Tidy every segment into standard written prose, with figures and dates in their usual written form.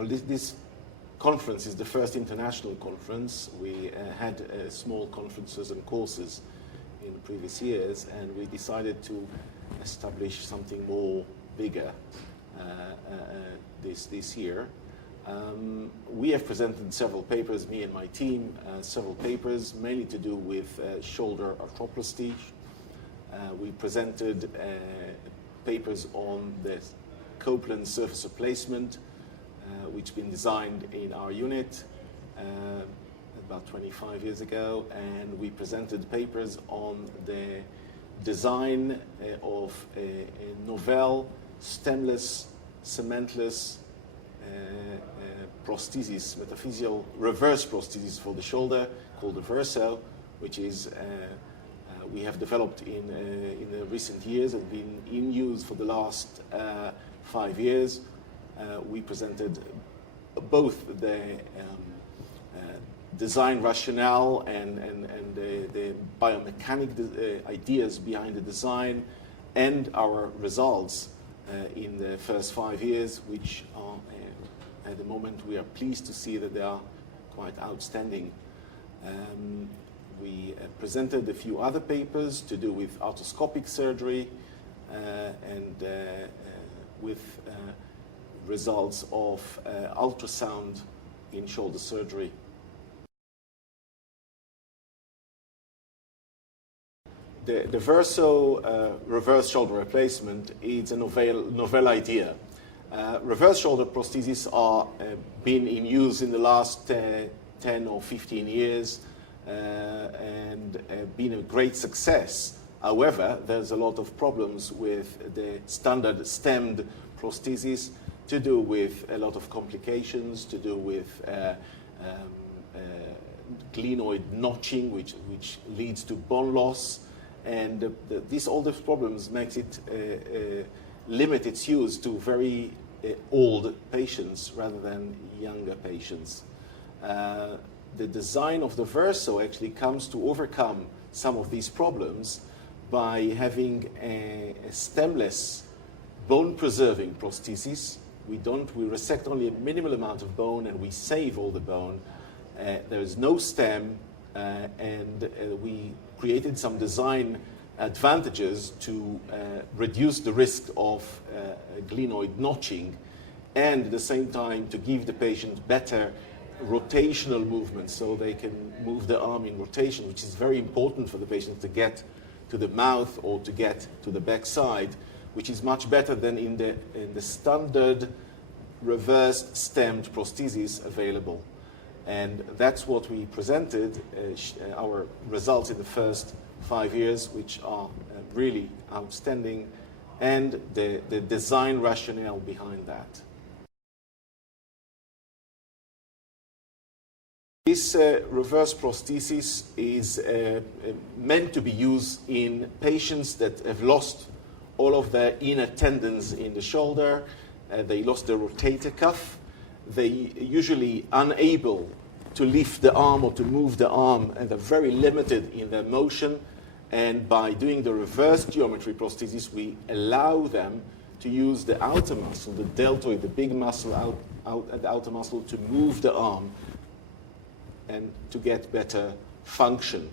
Well, this conference is the first international conference. We had small conferences and courses in previous years, and we decided to establish something more bigger this year. We have presented several papers, me and my team, several papers, mainly to do with shoulder arthroplasty. We presented papers on the Copeland surface replacement, which has been designed in our unit about 25 years ago, and we presented papers on the design of a novel stemless, cementless prosthesis, metaphysical reverse prosthesis for the shoulder called the Verso, which is we have developed in the recent years and been in use for the last 5 years. We presented both the design rationale and the biomechanic ideas behind the design and our results in the first 5 years, which are, at the moment, we are pleased to see that they are quite outstanding. We presented a few other papers to do with arthroscopic surgery and with results of ultrasound in shoulder surgery. The Verso reverse shoulder replacement is a novel idea. Reverse shoulder prostheses are been in use in the last 10 or 15 years and been a great success. However, there's a lot of problems with the standard stemmed prosthesis to do with a lot of complications, to do with glenoid notching, which leads to bone loss. And all these problems makes it limit its use to very old patients rather than younger patients. The design of the Verso actually comes to overcome some of these problems by having a stemless bone-preserving prosthesis. We resect only a minimal amount of bone and we save all the bone. There is no stem, and we created some design advantages to reduce the risk of glenoid notching, and at the same time to give the patient better rotational movement so they can move the arm in rotation, which is very important for the patient to get to the mouth or to get to the backside, which is much better than in the standard reversed stemmed prosthesis available. And that's what we presented, our results in the first 5 years, which are really outstanding, and the design rationale behind that. This reverse prosthesis is meant to be used in patients that have lost all of their inner tendons in the shoulder. They lost the rotator cuff. They usually unable to lift the arm or to move the arm, and they're very limited in their motion. And by doing the reverse geometry prosthesis, we allow them to use the outer muscle, the deltoid, the big muscle out at the outer muscle, to move the arm and to get better function.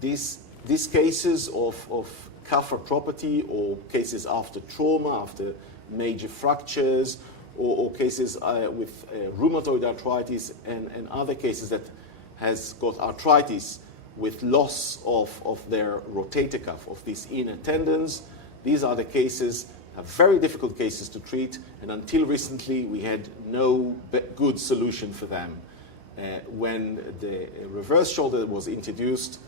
These cases of cuff arthropathy, or cases after trauma, after major fractures, or cases with rheumatoid arthritis and other cases that has got arthritis with loss of their rotator cuff, of these inner tendons. These are the cases, very difficult cases to treat, and until recently we had no good solution for them. When the reverse shoulder was introduced,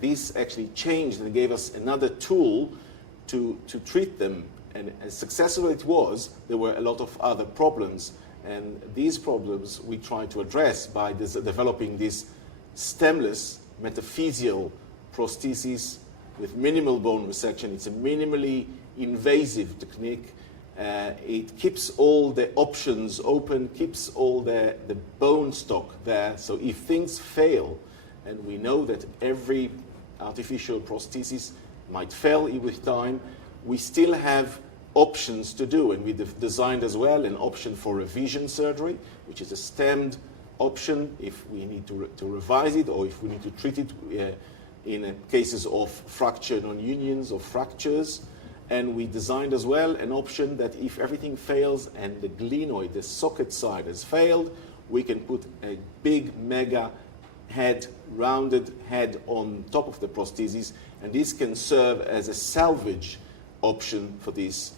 this actually changed and gave us another tool to treat them. And as successful as it was, there were a lot of other problems. And these problems we tried to address by developing this stemless metaphysical prosthesis with minimal bone resection. It's a minimally invasive technique. It keeps all the options open, keeps all the bone stock there. So if things fail, and we know that every artificial prosthesis might fail with time, we still have options to do, and we designed as well an option for revision surgery, which is a stemmed option if we need to revise it, or if we need to treat it in cases of fracture non-unions or fractures. And we designed as well an option that if everything fails and the glenoid, the socket side, has failed, we can put a big mega head, rounded head on top of the prosthesis, and this can serve as a salvage option for these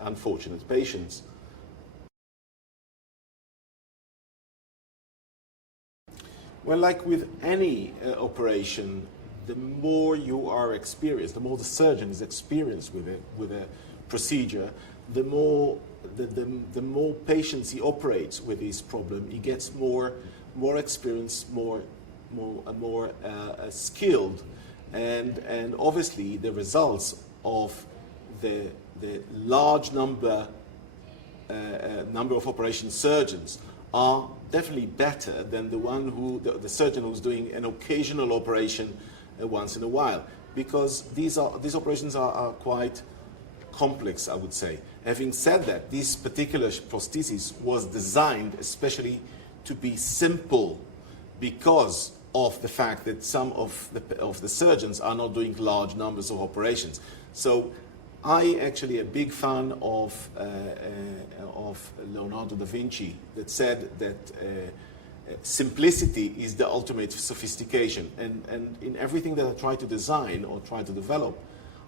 unfortunate patients. Well, like with any operation, the more you are experienced, the more the surgeon is experienced with a procedure, the more patients he operates with this problem, he gets more experienced, more skilled, and obviously the results of the large number of operation surgeons are definitely better than the surgeon who's doing an occasional operation once in a while, because these operations are quite complex, I would say. Having said that, this particular prosthesis was designed especially to be simple because of the fact that some of the surgeons are not doing large numbers of operations. So I actually a big fan of Leonardo da Vinci, that said that simplicity is the ultimate sophistication. And in everything that I try to design or try to develop,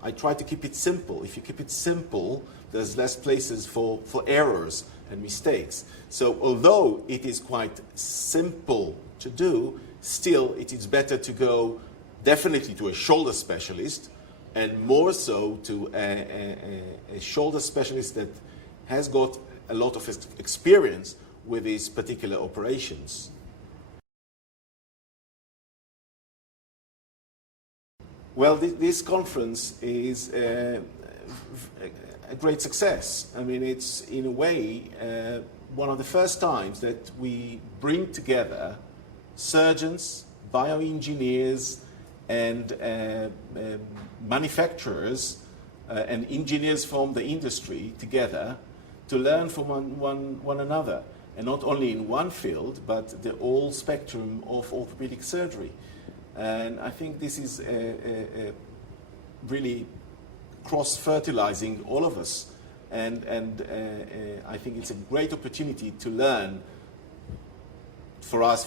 I try to keep it simple. If you keep it simple, there's less places for errors and mistakes. So although it is quite simple to do, still it is better to go definitely to a shoulder specialist, and more so to a shoulder specialist that has got a lot of experience with these particular operations. Well, this conference is a great success. I mean, it's in a way one of the first times that we bring together surgeons, bioengineers, and manufacturers and engineers from the industry together to learn from one another, and not only in one field, but the whole spectrum of orthopedic surgery. And I think this is really cross-fertilizing all of us, and I think it's a great opportunity to learn for us,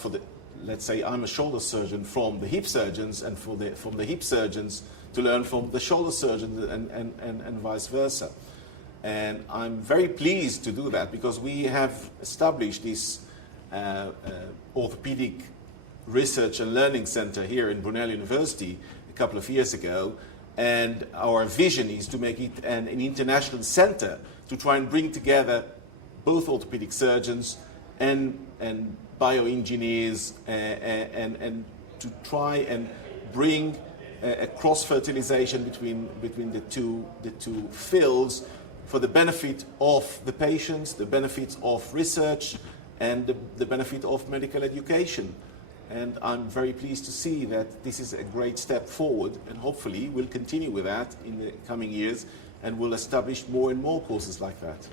let's say I'm a shoulder surgeon, from the hip surgeons, and from the hip surgeons to learn from the shoulder surgeons, and vice versa. And I'm very pleased to do that, because we have established this orthopedic research and learning center here in Brunel University a couple of years ago, and our vision is to make it an international center to try and bring together both orthopedic surgeons and bioengineers, and to try and bring a cross-fertilization between the two fields for the benefit of the patients, the benefits of research, and the benefit of medical education. And I'm very pleased to see that this is a great step forward, and hopefully we'll continue with that in the coming years, and we'll establish more and more courses like that.